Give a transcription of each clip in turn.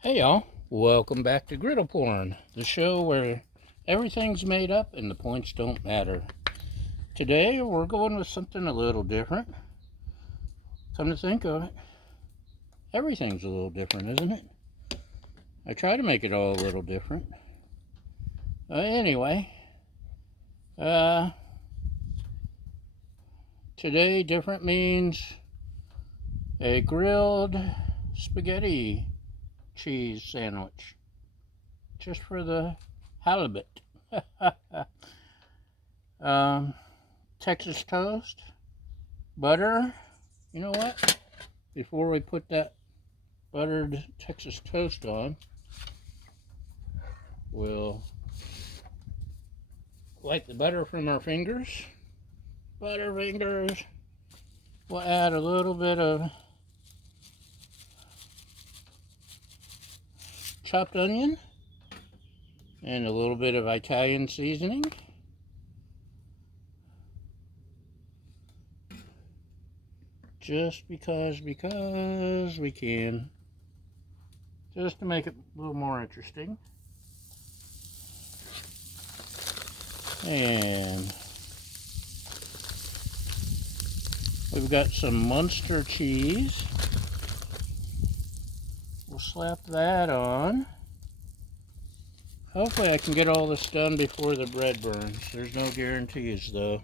Hey y'all, welcome back to Griddle Porn, the show where everything's made up and the points don't matter. Today we're going with something a little different. Come to think of it, everything's a little different, isn't it? I try to make it all a little different. Anyway, today different means a grilled spaghetti cheese sandwich, just for the halibut. Texas toast, butter. You know what? Before we put that buttered Texas toast on, we'll wipe the butter from our fingers. Butter fingers. We'll add a little bit of chopped onion and a little bit of Italian seasoning. Just because we can. Just to make it a little more interesting. And we've got some Munster cheese. We'll slap that on. Hopefully I can get all this done before the bread burns. There's no guarantees though.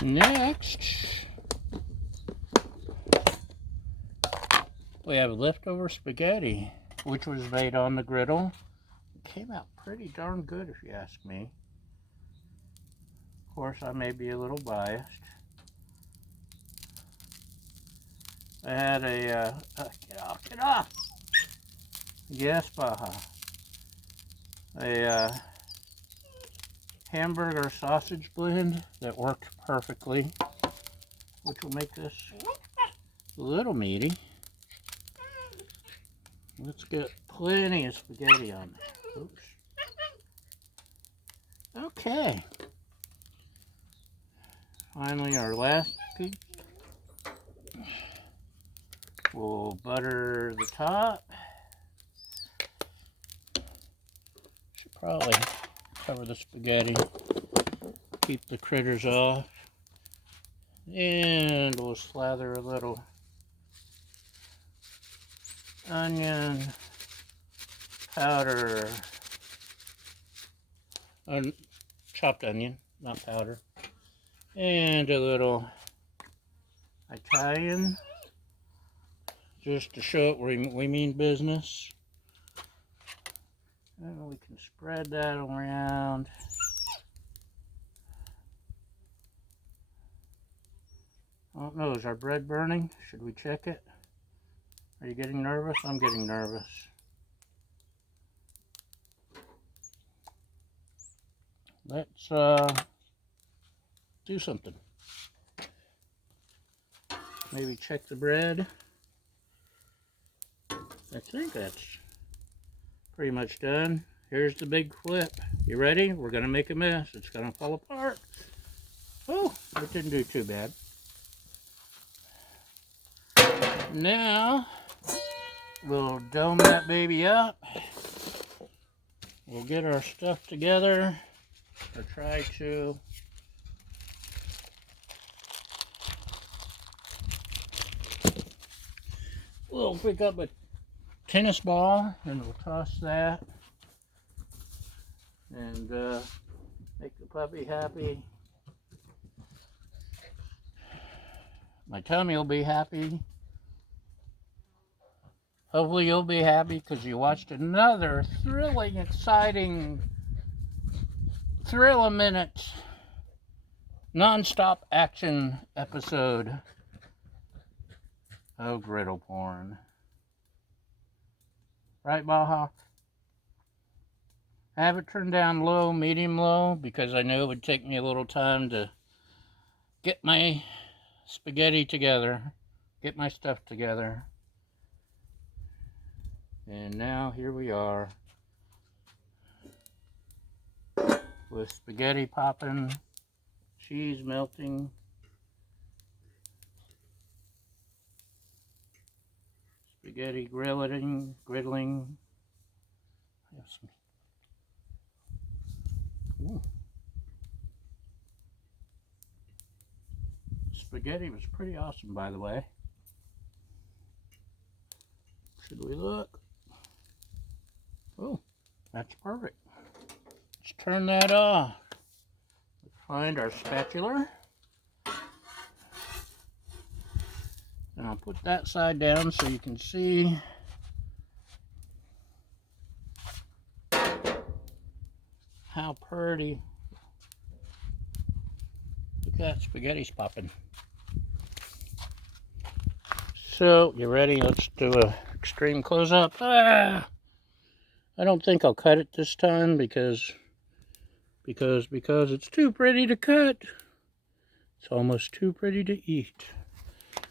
Next, we have leftover spaghetti, which was made on the griddle. It came out pretty darn good if you ask me. Of course, I may be a little biased. I had a, get off! Yes, Baja. A hamburger sausage blend that worked perfectly, which will make this a little meaty. Let's get plenty of spaghetti on there. Oops. Okay. Finally, our last piece. We'll butter the top. Should probably cover the spaghetti, keep the critters off, and we'll slather a little onion powder, chopped onion, not powder, and a little Italian, just to show it we mean business. And we can spread that around. I don't know, is our bread burning? Should we check it? Are you getting nervous? I'm getting nervous. Let's do something. Maybe check the bread. I think that's pretty much done. Here's the big flip. You ready? We're gonna make a mess. It's gonna fall apart. Oh, it didn't do too bad. Now, we'll dome that baby up. We'll get our stuff together, or try to. We'll pick up a tennis ball and we'll toss that and make the puppy happy. My tummy will be happy. Hopefully you'll be happy because you watched another thrilling, exciting, thrill-a-minute, non-stop action episode of Griddle Porn. Right, Baja? I have it turned down low, medium low, because I knew it would take me a little time to get my spaghetti together, get my stuff together. And now here we are with spaghetti popping, cheese melting, spaghetti griddling. Ooh. Spaghetti was pretty awesome, by the way. Should we look? Oh, that's perfect. Let's turn that off. Find our spatula. And I'll put that side down so you can see. How pretty. Look at that, spaghetti's popping. So, you ready? Let's do a extreme close-up. Ah! I don't think I'll cut it this time because it's too pretty to cut. It's almost too pretty to eat.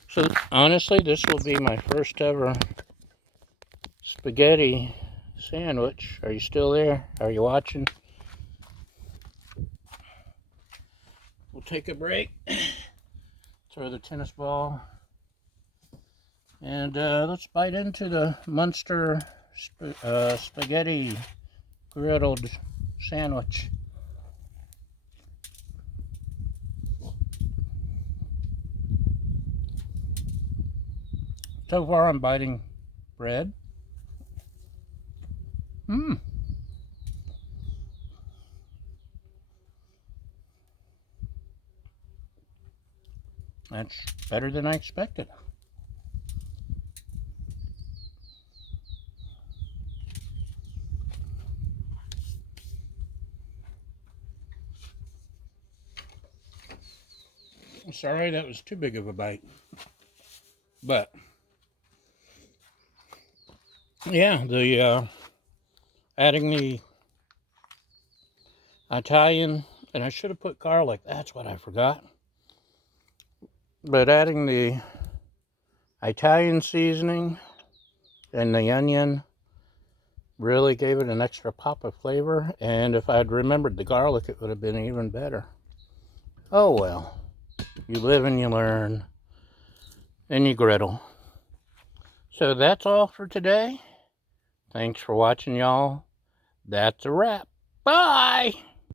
So honestly, this will be my first ever spaghetti sandwich. Are you still there? Are you watching? We'll take a break. Throw the tennis ball. And let's bite into the Munster spaghetti griddled sandwich. So far I'm biting bread. Mmm. That's better than I expected. Sorry, that was too big of a bite. But yeah, the adding the Italian, and I should have put garlic, that's what I forgot. But adding the Italian seasoning and the onion really gave it an extra pop of flavor. And if I'd remembered the garlic, it would have been even better. Oh well, you live and you learn, and you griddle. So that's all for today. Thanks for watching, y'all. That's a wrap. Bye!